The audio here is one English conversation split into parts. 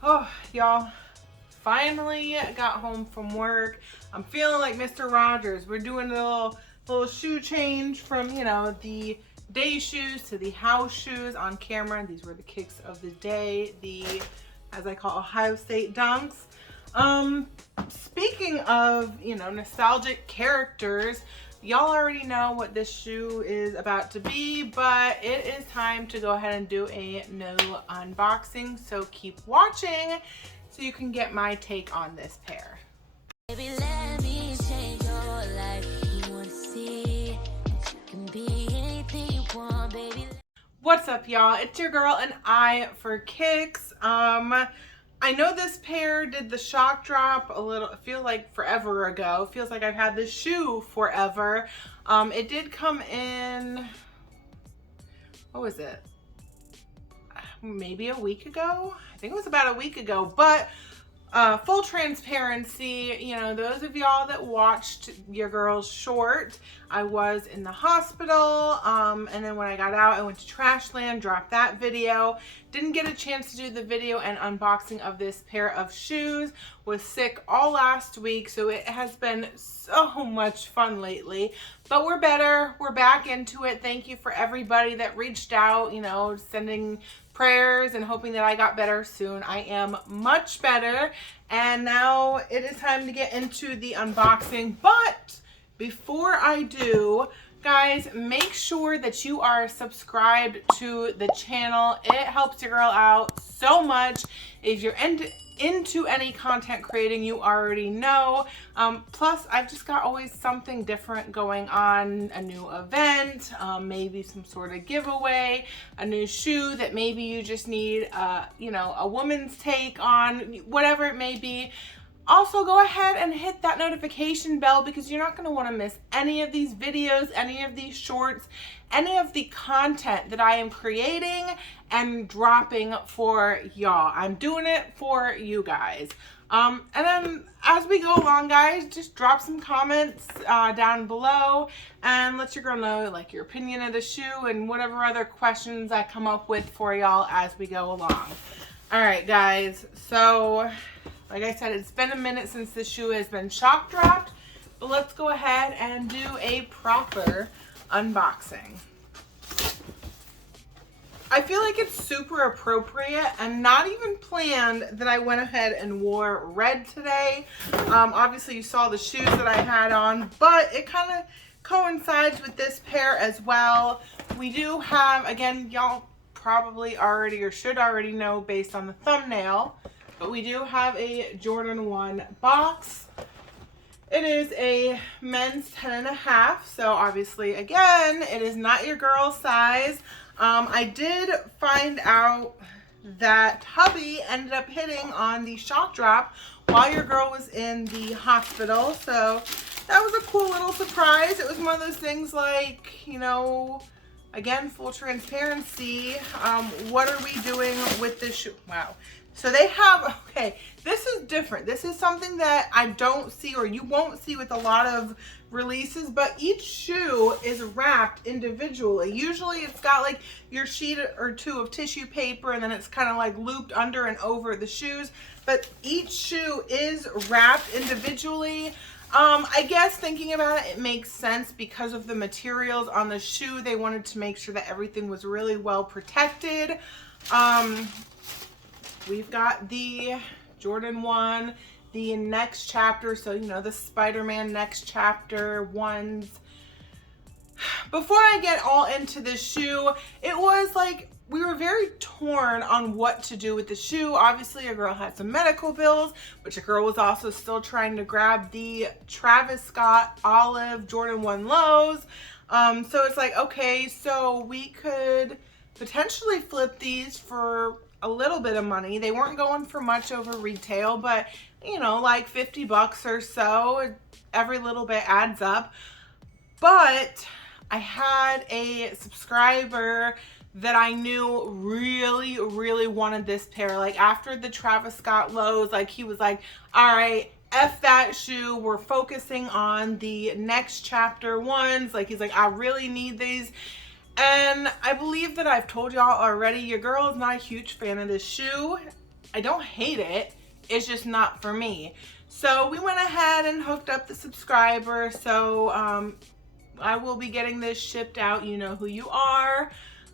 Oh, y'all, finally got home from work. I'm feeling like Mr. Rogers. We're doing a little shoe change from, the day shoes to the house shoes on camera. These were the kicks of the day, the, as I call, Ohio State dunks. Speaking of, nostalgic characters, y'all already know what this shoe is about to be, but it is time to go ahead and do a new unboxing. So keep watching so you can get my take on this pair. Baby, let me change your life. You want to see that you can be anything you want, baby. What's up, y'all? It's your girl, AnEyeIVKicks. I know this pair did the shock drop I feel like forever ago. Feels like I've had this shoe forever. It did come in, what was it? Maybe a week ago? I think it was about a week ago, but full transparency, those of y'all that watched your girl's short, I was in the hospital, and then when I got out, I went to Trashland, dropped that video. Didn't get a chance to do the video and unboxing of this pair of shoes. Was sick all last week, so it has been so much fun lately. But we're better. We're back into it. Thank you for everybody that reached out, sending prayers and hoping that I got better soon. I am much better, and now it is time to get into the unboxing. But before I do, guys, make sure that you are subscribed to the channel. It helps your girl out so much. If you're into any content creating, you already know. Plus, I've just got always something different going on, a new event, maybe some sort of giveaway, a new shoe that maybe you just need, a woman's take on, whatever it may be. Also, go ahead and hit that notification bell because you're not going to want to miss any of these videos, any of these shorts, any of the content that I am creating and dropping for y'all. I'm doing it for you guys. And then as we go along, guys, just drop some comments down below and let your girl know like your opinion of the shoe and whatever other questions I come up with for y'all as we go along. All right, guys. So like I said, it's been a minute since the shoe has been shock dropped, but let's go ahead and do a proper unboxing. I feel like it's super appropriate and not even planned that I went ahead and wore red today. Obviously you saw the shoes that I had on, but it kind of coincides with this pair as well. We do have, again, y'all probably already or should already know based on the thumbnail, but we do have a Jordan 1 box. It is a men's 10.5, so obviously, again, it is not your girl's size. I did find out that hubby ended up hitting on the shock drop while your girl was in the hospital, so that was a cool little surprise. It was one of those things like, again, full transparency, what are we doing with this shoe? Wow. So they have, okay, this is different. This is something that I don't see or you won't see with a lot of releases, but each shoe is wrapped individually. Usually it's got like your sheet or two of tissue paper and then it's kind of like looped under and over the shoes, but each shoe is wrapped individually. I guess thinking about it, it makes sense because of the materials on the shoe. They wanted to make sure that everything was really well protected. We've got the Jordan 1, the next chapter, so the Spider-Man next chapter ones. Before I get all into the shoe, it was like we were very torn on what to do with the shoe. Obviously, your girl had some medical bills, but your girl was also still trying to grab the Travis Scott Olive Jordan 1 lows. So it's like, okay, so we could potentially flip these for a little bit of money. They weren't going for much over retail, but like 50 bucks or so. Every little bit adds up. But I had a subscriber that I knew really, really wanted this pair. Like after the Travis Scott lows, like he was like, all right, F that shoe. We're focusing on the next chapter ones. Like he's like, I really need these. And I believe that I've told y'all already, your girl is not a huge fan of this shoe. I don't hate it. It's just not for me. So we went ahead and hooked up the subscriber. So I will be getting this shipped out. You know who you are.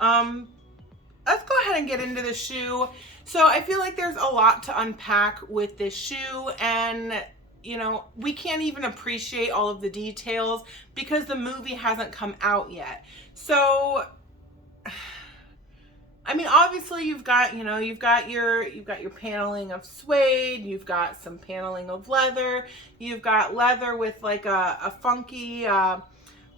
Let's go ahead and get into the shoe. So I feel like there's a lot to unpack with this shoe, and you know, we can't even appreciate all of the details because the movie hasn't come out yet. So I mean, obviously you've got, you know, you've got your paneling of suede, you've got some paneling of leather, you've got leather with like a funky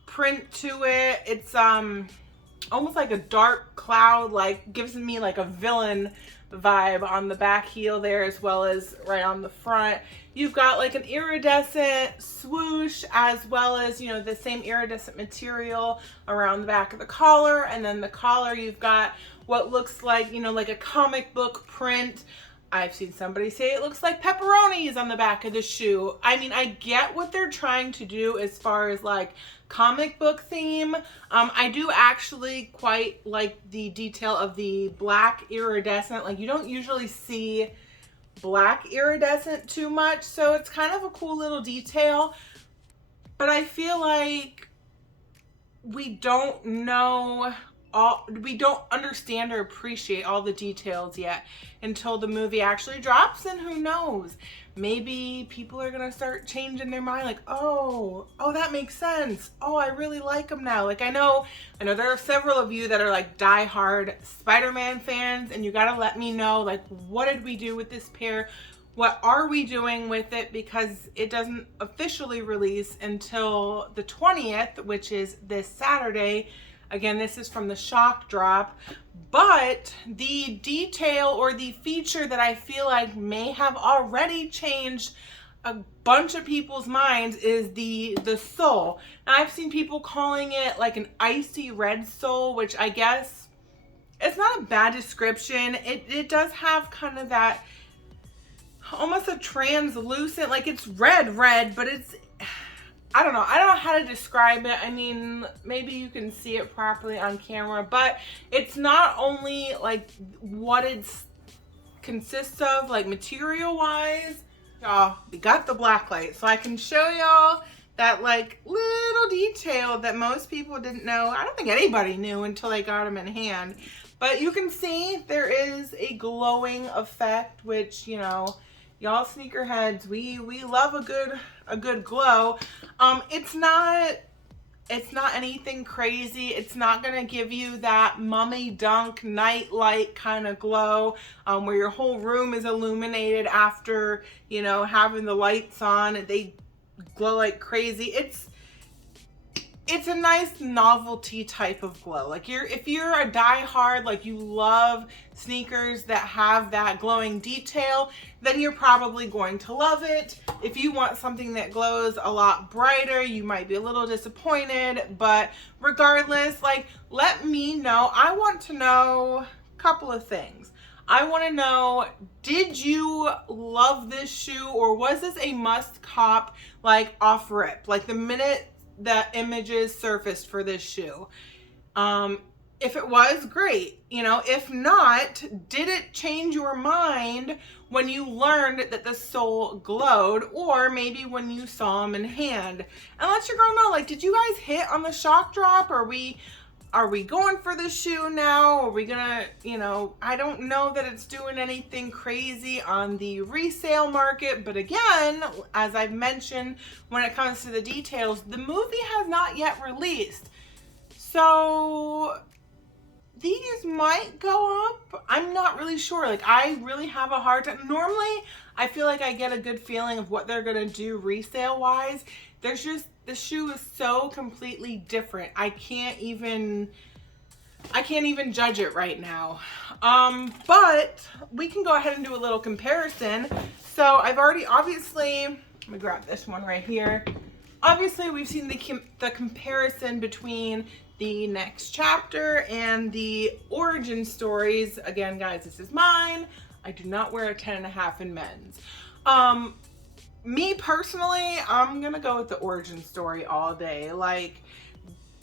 print to it. It's almost like a dark cloud, like gives me like a villain vibe on the back heel there, as well as right on the front. You've got like an iridescent swoosh, as well as, you know, the same iridescent material around the back of the collar. And then the collar, you've got what looks like, you know, like a comic book print. I've seen somebody say it looks like pepperonis on the back of the shoe. I mean, I get what they're trying to do as far as like comic book theme. I do actually quite like the detail of the black iridescent. Like, you don't usually see black iridescent too much, so it's kind of a cool little detail. But I feel like we don't understand or appreciate all the details yet until the movie actually drops. And who knows, maybe people are gonna start changing their mind, like, oh, that makes sense, oh, I really like them now. Like, I know there are several of you that are like diehard Spider-Man fans, and you gotta let me know, like, what did we do with this pair? What are we doing with it? Because it doesn't officially release until the 20th, which is this Saturday. Again, this is from the shock drop, but the detail or the feature that I feel like may have already changed a bunch of people's minds is the sole. Now, I've seen people calling it like an icy red sole, which I guess it's not a bad description. It does have kind of that almost a translucent, like it's red, but it's, I don't know how to describe it. I mean, maybe you can see it properly on camera, but it's not only like what it consists of, like material wise. Y'all, we got the black light, so I can show y'all that like little detail that most people didn't know. I don't think anybody knew until they got them in hand. But you can see there is a glowing effect, which, you know, y'all sneakerheads, we love a good glow. It's not anything crazy. It's not gonna give you that mummy dunk night light kind of glow, where your whole room is illuminated after, you know, having the lights on and they glow like crazy. It's a nice novelty type of glow. Like, if you're a diehard, like you love sneakers that have that glowing detail, then you're probably going to love it. If you want something that glows a lot brighter, you might be a little disappointed. But regardless, like, let me know. I want to know a couple of things. I want to know, did you love this shoe, or was this a must cop, like off rip, like the minute the images surfaced for this shoe? If it was, great. You know, if not, did it change your mind when you learned that the sole glowed, or maybe when you saw them in hand? And let your girl know, like, did you guys hit on the shock drop? Are we going for the shoe now? Are we gonna, you know, I don't know that it's doing anything crazy on the resale market, but again, as I've mentioned, when it comes to the details, the movie has not yet released. So these might go up. I'm not really sure. Like, I really have a hard time. Normally, I feel like I get a good feeling of what they're gonna do resale wise. There's just, the shoe is so completely different. I can't even judge it right now. But we can go ahead and do a little comparison. So I've already, obviously, let me grab this one right here. Obviously, we've seen the comparison between the next chapter and the origin stories. Again, guys, this is mine. I do not wear a 10.5 in men's. Me personally, I'm gonna go with the origin story all day. Like,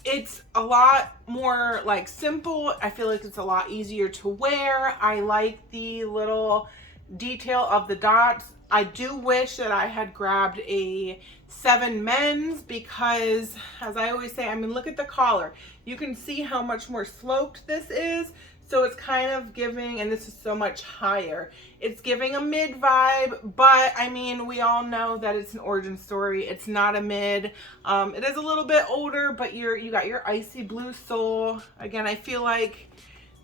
it's a lot more like simple. I feel like it's a lot easier to wear. I like the little detail of the dots. I do wish that I had grabbed a 7 men's because, as I always say, I mean, look at the collar. You can see how much more sloped this is. So it's kind of giving, and this is so much higher. It's giving a mid vibe, but I mean, we all know that it's an origin story. It's not a mid. It is a little bit older, but you got your icy blue sole. Again, I feel like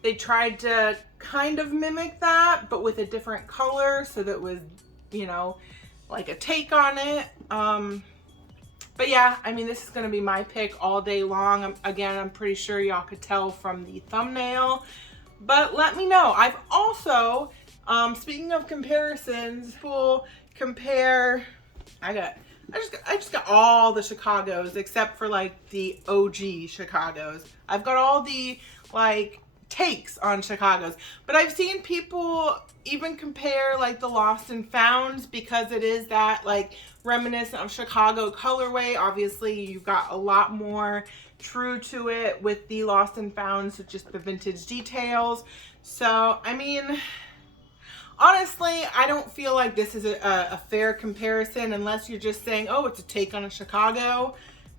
they tried to kind of mimic that, but with a different color, so that it was, you know, like a take on it. But yeah, I mean, this is gonna be my pick all day long. Again, I'm pretty sure y'all could tell from the thumbnail, but let me know. I've also, speaking of comparisons, we'll compare, I just got all the Chicago's except for like the OG Chicago's. I've got all the like takes on Chicago's, but I've seen people even compare like the Lost and Founds because it is that like reminiscent of Chicago colorway. Obviously you've got a lot more true to it with the Lost and Founds, so just the vintage details. So I mean, honestly, I don't feel like this is a fair comparison unless you're just saying, oh, it's a take on a Chicago.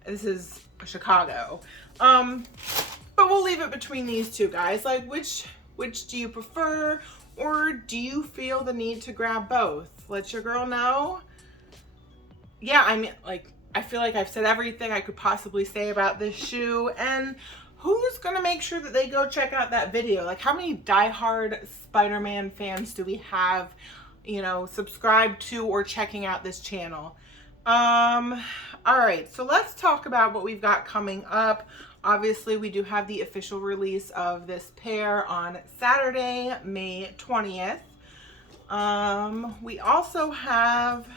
This is a Chicago. But we'll leave it between these two guys. Like, which do you prefer, or do you feel the need to grab both? Let your girl know. Yeah, I mean, like, I feel like I've said everything I could possibly say about this shoe, and who's gonna make sure that they go check out that video? Like, how many diehard Spider-Man fans do we have, you know, subscribed to or checking out this channel? All right, so let's talk about what we've got coming up. Obviously, we do have the official release of this pair on Saturday, May 20th. We also have,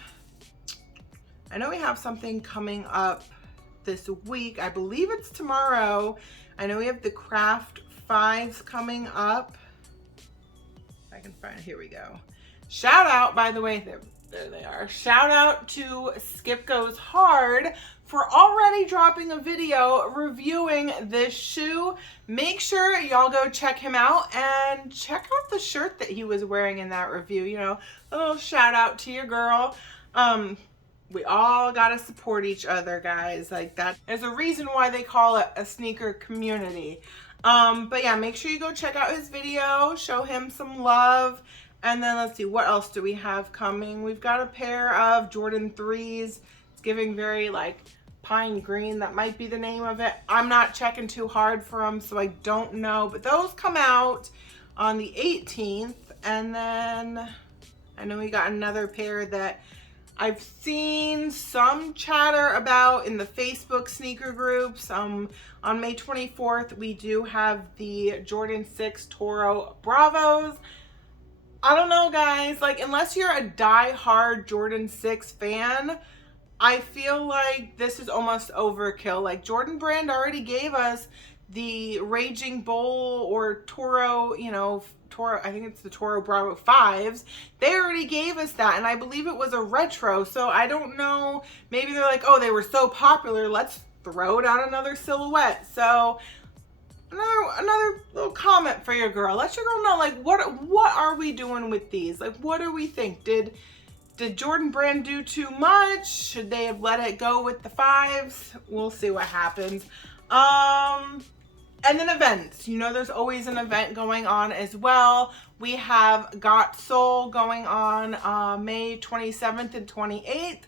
I know we have something coming up this week. I believe it's tomorrow. I know we have the Craft 5s coming up. If I can find, here we go. Shout out, by the way, there they are. Shout out to Skip Goes Hard for already dropping a video reviewing this shoe. Make sure y'all go check him out and check out the shirt that he was wearing in that review. You know, a little shout out to your girl. We all gotta support each other, guys. Like, that there's a reason why they call it a sneaker community. But yeah, make sure you go check out his video, show him some love. And then let's see, what else do we have coming? We've got a pair of Jordan 3s. It's giving very like pine green. That might be the name of it. I'm not checking too hard for them, so I don't know. But those come out on the 18th. And then I know we got another pair that I've seen some chatter about in the Facebook sneaker groups. On May 24th, we do have the Jordan 6 Toro Bravos. I don't know, guys, like, unless you're a die-hard Jordan 6 fan, I feel like this is almost overkill. Like, Jordan Brand already gave us the Raging Bull or Toro, you know, Toro, I think it's the Toro Bravo 5s. They already gave us that, and I believe it was a retro, so I don't know, maybe they're like, oh, they were so popular, let's throw down another silhouette. So another little comment for your girl. Let your girl know, like, what are we doing with these? Like, what do we think? Did Jordan Brand do too much? Should they have let it go with the 5s? We'll see what happens. And then events. You know, there's always an event going on as well. We have Got Soul going on May 27th and 28th.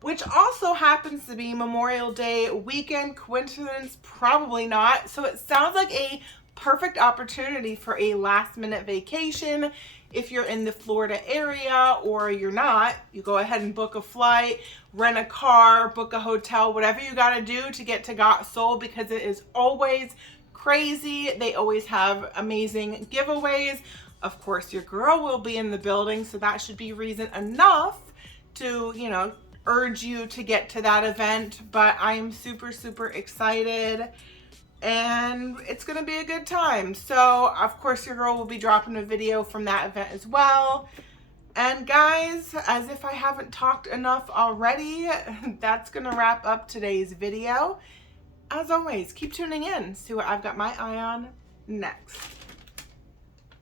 Which also happens to be Memorial Day weekend. Coincidence? Probably not. So it sounds like a perfect opportunity for a last minute vacation. If you're in the Florida area or you're not, you go ahead and book a flight, rent a car, book a hotel, whatever you got to do to get to Got Soul, because it is always crazy. They always have amazing giveaways. Of course, your girl will be in the building, so that should be reason enough to, you know, urge you to get to that event. But I am super, super excited, and it's gonna be a good time. So of course your girl will be dropping a video from that event as well. And guys, as if I haven't talked enough already, that's gonna wrap up today's video. As always, keep tuning in, see what I've got my eye on next.